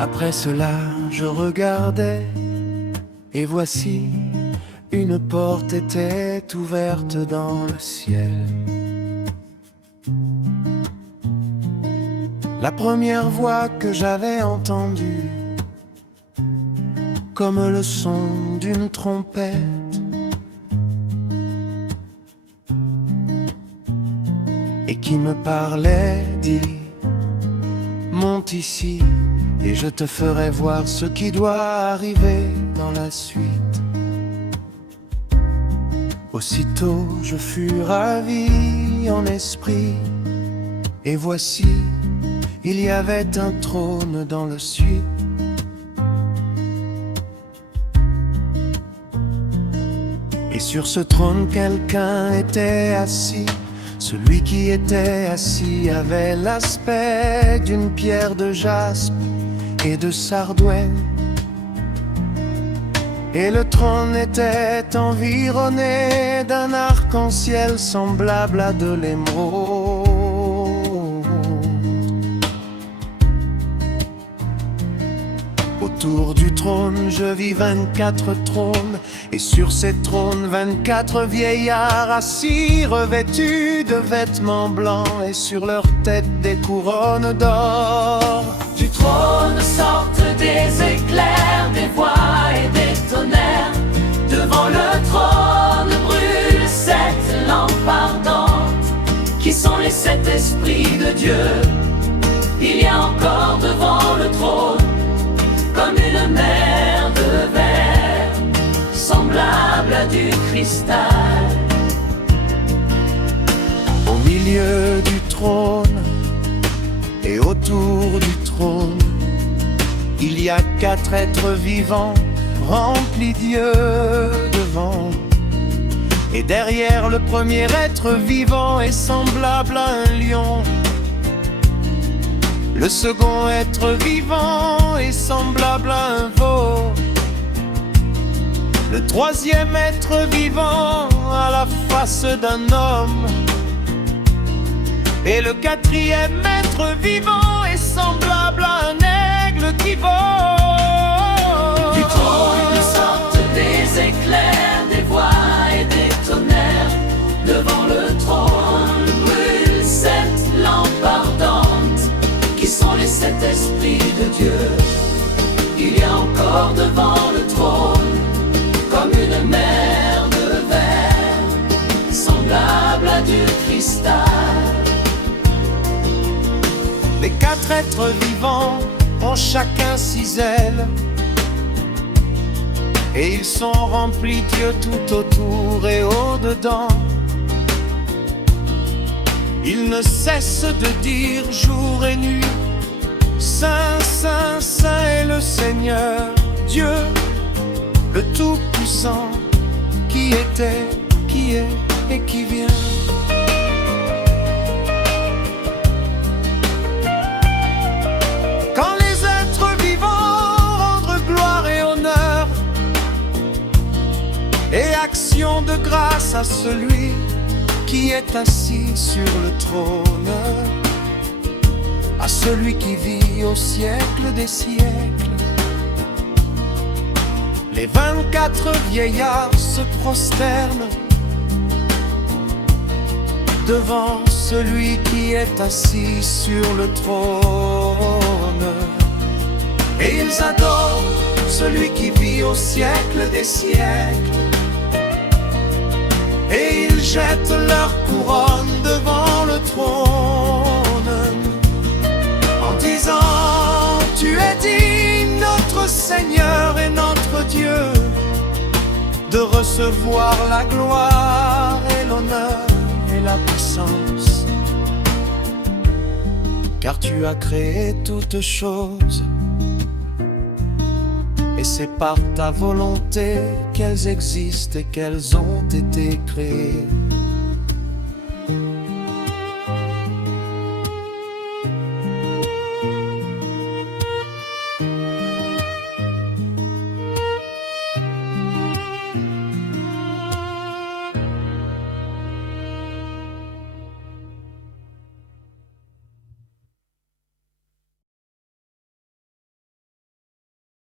Après cela, je regardais, et voici, une porte était ouverte dans le ciel. La première voix que j'avais entendue, comme le son d'une trompette, et qui me parlait, dit: monte ici, et je te ferai voir ce qui doit arriver dans la suite. Aussitôt je fus ravi en esprit, et voici, il y avait un trône dans le ciel. Et sur ce trône quelqu'un était assis. Celui qui était assis avait l'aspect d'une pierre de jaspe et de sardoine. Et le trône était environné d'un arc-en-ciel semblable à de l'émeraude. Autour du trône, je vis 24 trônes, et sur ces trônes, 24 vieillards assis, revêtus de vêtements blancs, et sur leur tête des couronnes d'or. Du trône sortent des éclairs, des voix et des tonnerres. Devant le trône brûlent 7 lampes ardentes, qui sont les 7 esprits de Dieu. Il y a encore devant le trône, comme une mer de verre, semblable à du cristal. Au milieu du trône et autour du trône, il y a 4 êtres vivants, remplis Dieu devant. Et derrière le premier être vivant est semblable à un lion. Le second être vivant est semblable à un veau. Le troisième être vivant a la face d'un homme. Et le quatrième être vivant est semblable à un aigle qui vole. Du trône sortent des éclairs, des voix et des tonnerres. Devant le trône brûlent 7 lampes ardentes, qui sont les 7 esprits de Dieu. Il y a encore devant le trône, comme une mer de verre, semblable à du cristal. Les 4 êtres vivants ont chacun 6 ailes, et ils sont remplis Dieu tout autour et au-dedans. Ils ne cessent de dire jour et nuit: Saint, Saint, Saint est le Seigneur, Dieu, le Tout-Puissant, qui était, qui est et qui vient. Quand les êtres vivants rendent gloire et honneur et action de grâce à celui qui est assis sur le trône, à celui qui vit au siècle des siècles, les 24 vieillards se prosternent devant celui qui est assis sur le trône, et ils adorent celui qui vit au siècle des siècles. Et ils jettent leur couronne devant le trône, en disant: tu es digne, notre Seigneur et notre Dieu, de recevoir la gloire et l'honneur et la puissance. Car tu as créé toutes choses, et c'est par ta volonté qu'elles existent et qu'elles ont été créées.